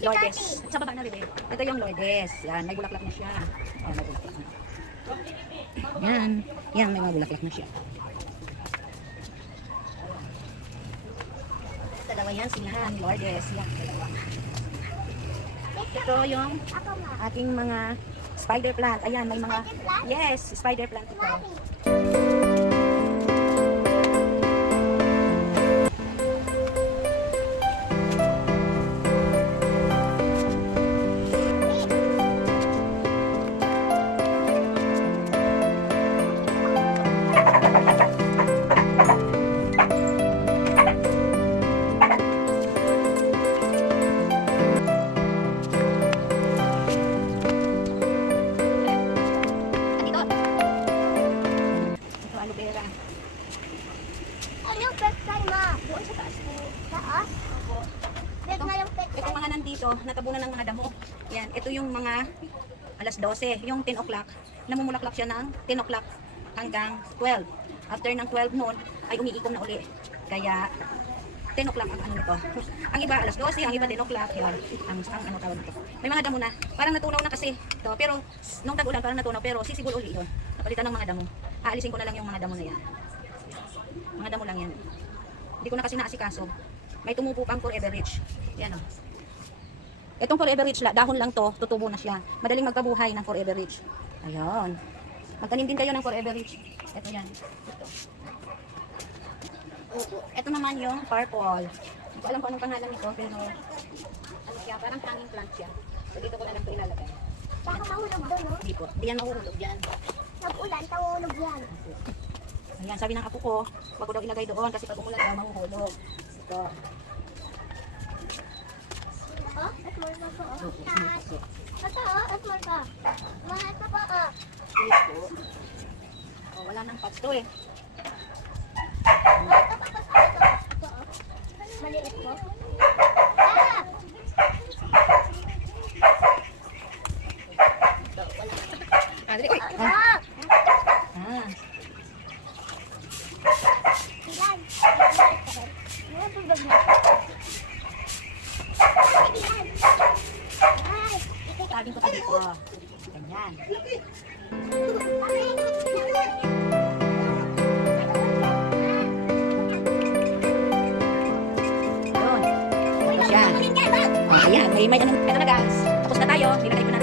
Lourdes. Sa baba na rin. Ito yung Lourdes. Yan, may bulaklak na siya. Oh, may bulaklak na. Yan. Yan, may mga bulaklak na siya. Dalawa yan sila, ni Lourdes. Yan, dalawa. Ito yung aking mga spider plant. Ayan, may mga... Yes, spider plant ito. Itong mga nandito, natabunan ng mga damo. Yan, ito yung mga alas 12, yung 10 o'clock. Namumulaklak siya ng 10 o'clock hanggang 12. After ng 12 noon, ay umiikom na uli. Kaya, 10 o'clock ang ano nito. Ang iba alas 12, ang iba 10 o'clock. Yan, ang ano tawag nito. May mga damo na, parang natunaw na kasi ito. Pero, nung tag-ulan parang natunaw, pero sisigol uli yun. Napalitan ng mga damo. Aalisin ko na lang yung mga damo na yan. Mga damo lang yan. Hindi ko na kasi naasikaso. May tumubo pang forever rich. Yan o. Itong forever rich, dahon lang to, tutubo na siya. Madaling magkabuhay ng forever rich. Ayun. Magtanim din kayo ng forever rich. Ito yan. Ito. Ito naman yung purple. Hindi ko alam kung anong pangalan nito, pero ano siya, parang hanging plant siya. So dito ko na lang ito ilalagay. Baka mahulog doon, no? Hindi po. Hindi yan mahulog yan. Nag-ulan, tawulog yan. Ayan, sabi ng apo ko, wag ko daw ilagay doon kasi pag umulan daw mahuhulog. Ito. Oh, at more pa po. Ito, at more pa. Mahal pa po, Ito. Oh, wala nang pots to eh. Maliit po. Dali, uy. Ah! Ah. Ilan? Ano itong bag mo? Ilan? Ay! Sabi ko pa dito. Ganyan. Yun. Ito siya. Oh, ayan. May ano. Ito na guys. Tapos na tayo. Nilagay ko na